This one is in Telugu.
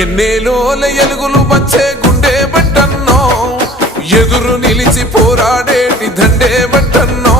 ఎన్నేలోల ఎలుగులు వచ్చే గుండె బట్టన్నో ఎదురు నిలిచి పోరాడేటి దండే బట్టన్నో